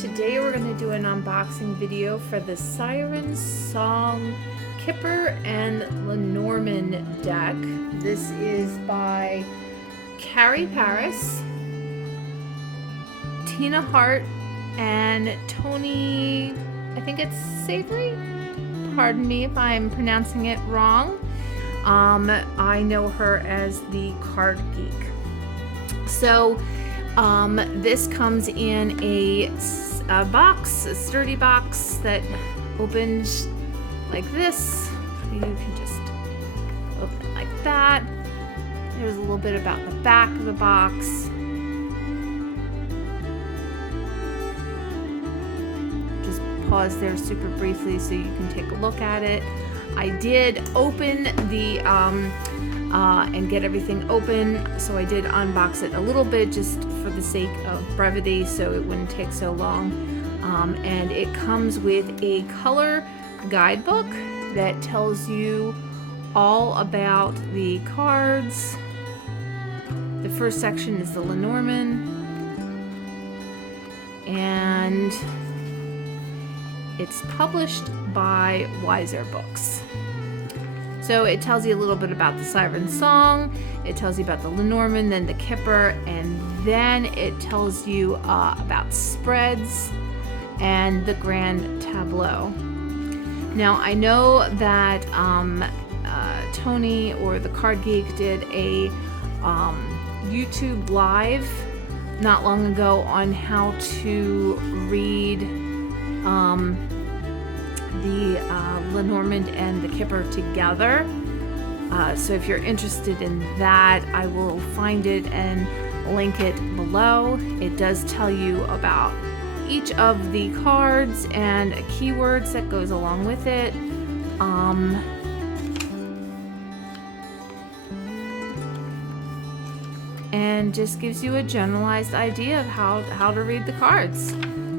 Today we're going to do an unboxing video for the Sirens Song Kipper and Lenormand deck. This is by Carrie Paris, Tina Hart, and Tony, I think it's Savory? Pardon me if I'm pronouncing it wrong. I know her as the Card Geek. So this comes in a box, a sturdy box that opens like this. You can just open it like that. There's a little bit about the back of the box. Just pause there super briefly so you can take a look at it. I did open the and get everything open, so I did unbox it a little bit just for the sake of brevity so it wouldn't take so long. And it comes with a color guidebook that tells you all about the cards. The first section is the Lenormand, and it's published by Wiser Books. So it tells you a little bit about the Siren Song, it tells you about the Lenormand, then the Kipper, and then it tells you about spreads and the grand tableau. Now I know that Tony, or the Card Geek, did a YouTube live not long ago on how to read the Lenormand and the Kipper together. So if you're interested in that, I will find it and link it below. It does tell you about each of the cards and keywords that goes along with it. And just gives you a generalized idea of how to read the cards.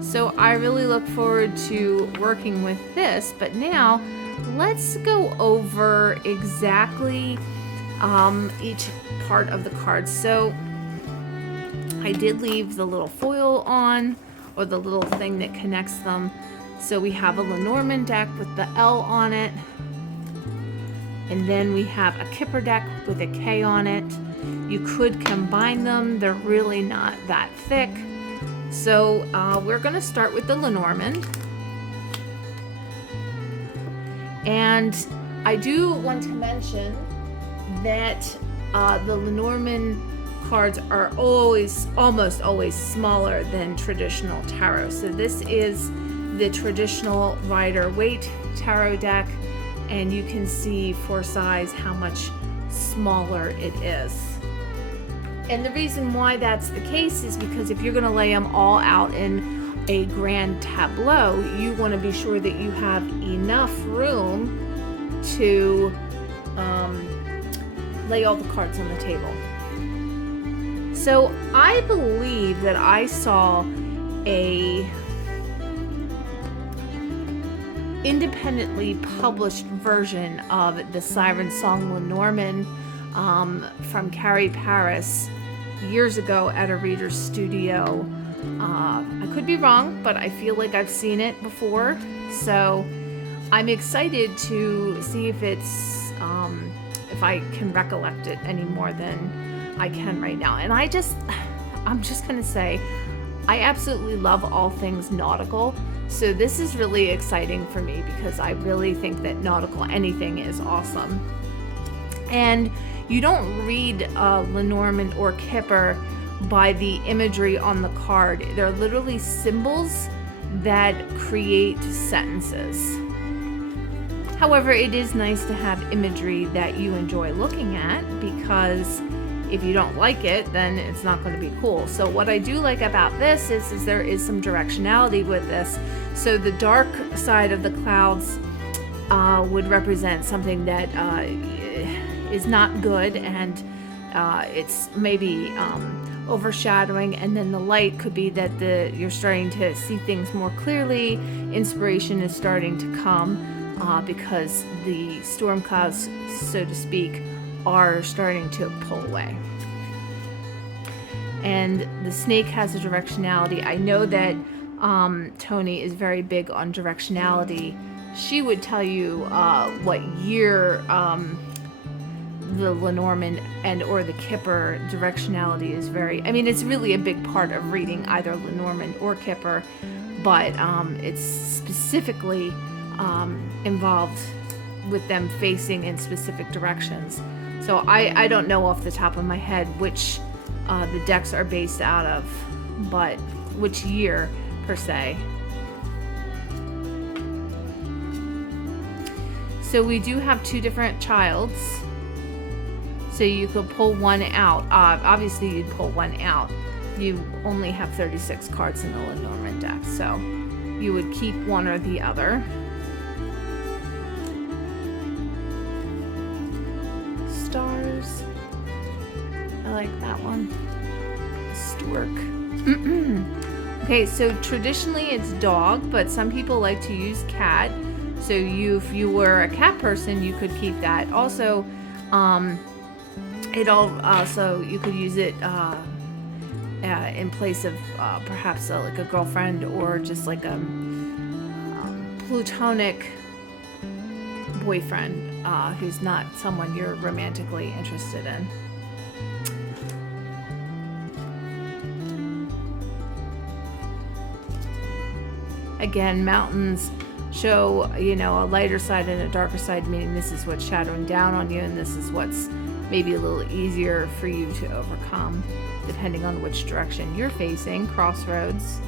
So I really look forward to working with this, but now let's go over exactly each part of the cards. So I did leave the little foil on, or the little thing that connects them. So we have a Lenormand deck with the L on it, and then we have a Kipper deck with a K on it. You could combine them, they're really not that thick. So we're going to start with the Lenormand. And I do want to mention that the Lenormand cards are almost always smaller than traditional tarot. So this is the traditional Rider-Waite tarot deck, and you can see for size how much smaller it is. And the reason why that's the case is because if you're going to lay them all out in a grand tableau, you want to be sure that you have enough room to lay all the cards on the table. So I believe that I saw a independently published version of the Sirens Song Lenormand from Carrie Paris years ago at a reader's studio. I could be wrong, but I feel like I've seen it before, so I'm excited to see if it's if I can recollect it any more than I can right now. And I'm just gonna say I absolutely love all things nautical, so this is really exciting for me because I really think that nautical anything is awesome. And you don't read Lenormand or Kipper by the imagery on the card. They're literally symbols that create sentences. However, it is nice to have imagery that you enjoy looking at, because if you don't like it, then it's not going to be cool. So what I do like about this is there is some directionality with this. So the dark side of the clouds would represent something that is not good, and it's maybe overshadowing, and then the light could be that you're starting to see things more clearly. Inspiration is starting to come because the storm clouds, so to speak, are starting to pull away. And the snake has a directionality. I know that Tony is very big on directionality. She would tell you what year the Lenormand and or the Kipper directionality is very, I mean, it's really a big part of reading either Lenormand or Kipper, but it's specifically involved with them facing in specific directions. So I don't know off the top of my head which the decks are based out of, but which year per se. So we do have two different childs. So you could pull one out. Obviously, you'd pull one out. You only have 36 cards in the Lenormand deck, so you would keep one or the other. Stars. I like that one. Stork. Okay, so traditionally it's dog, but some people like to use cat. So if you were a cat person, you could keep that. Also, you could use it in place of perhaps like a girlfriend or just like a plutonic boyfriend who's not someone you're romantically interested in. Again, mountains show, a lighter side and a darker side, meaning this is what's shadowing down on you and this is what's maybe a little easier for you to overcome, depending on which direction you're facing. Crossroads.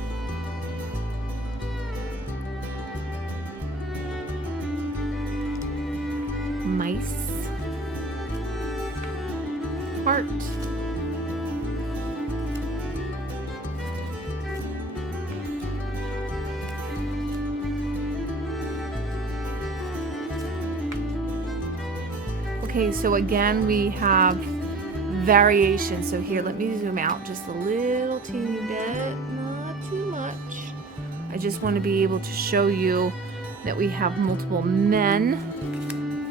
Mice. Heart. Okay, so again, we have variation. So here, let me zoom out just a little teeny bit, not too much. I just want to be able to show you that we have multiple men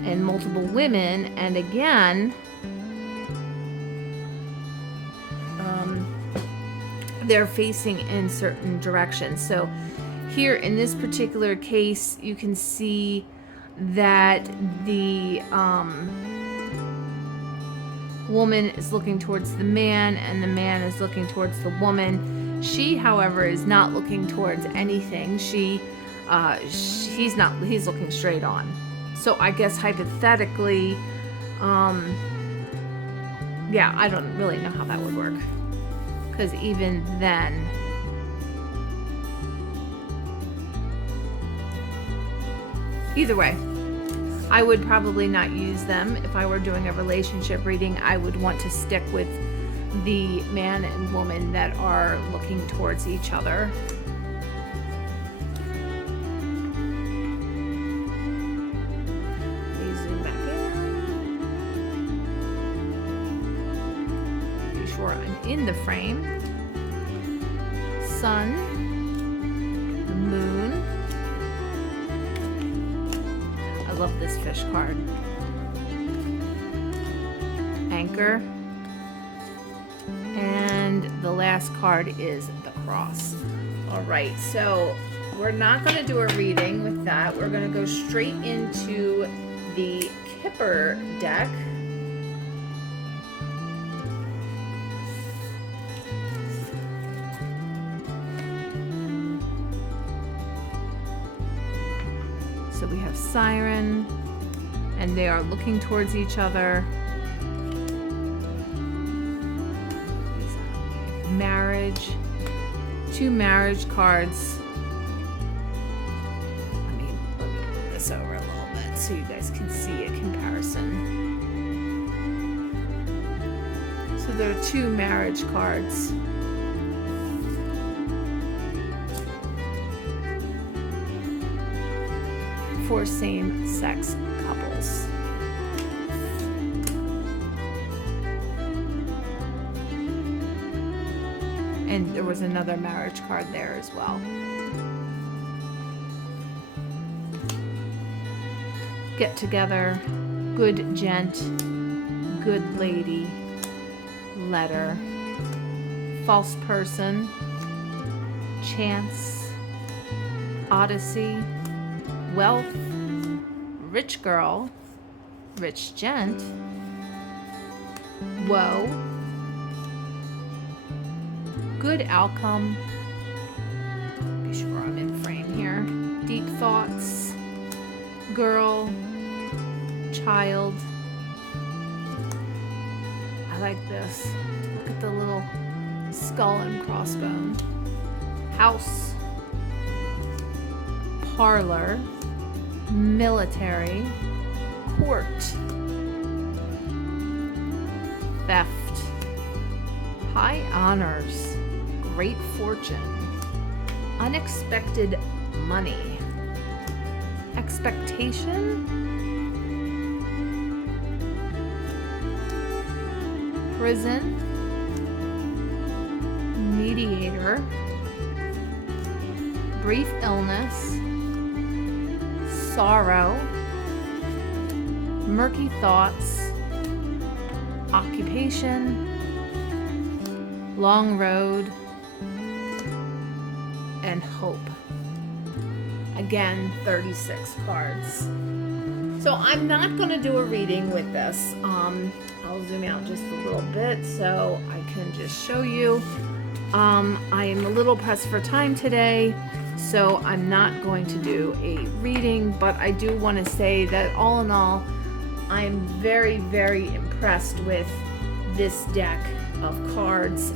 and multiple women, and again, they're facing in certain directions. So here in this particular case, you can see that the woman is looking towards the man and the man is looking towards the woman. She, however, is not looking towards anything. He's looking straight on. So I guess hypothetically, yeah, I don't really know how that would work, because even then, either way, I would probably not use them. If I were doing a relationship reading, I would want to stick with the man and woman that are looking towards each other. Let me zoom back in. Be sure I'm in the frame. Sun, the moon. I love this fish card. Anchor. And the last card is the cross. All right, so we're not going to do a reading with that. We're going to go straight into the Kipper deck. So we have Siren, and they are looking towards each other. Marriage, two marriage cards. Let me move this over a little bit so you guys can see a comparison. So there are two marriage cards. For same-sex couples. And there was another marriage card there as well. Get together, good gent, good lady, letter, false person, chance, Odyssey, Wealth, Rich Girl, Rich Gent, Woe, Good Outcome, be sure I'm in frame here, Deep Thoughts, Girl, Child. I like this. Look at the little skull and crossbone. House, Parlor, Military, Court, Theft, High Honors, Great Fortune, Unexpected Money, Expectation, Prison, Mediator, Brief Illness, Sorrow, Murky Thoughts, Occupation, Long Road, and Hope. Again, 36 cards. So I'm not going to do a reading with this. I'll zoom out just a little bit so I can just show you. I am a little pressed for time today, so I'm not going to do a reading, but I do want to say that all in all, I'm very, very impressed with this deck of cards.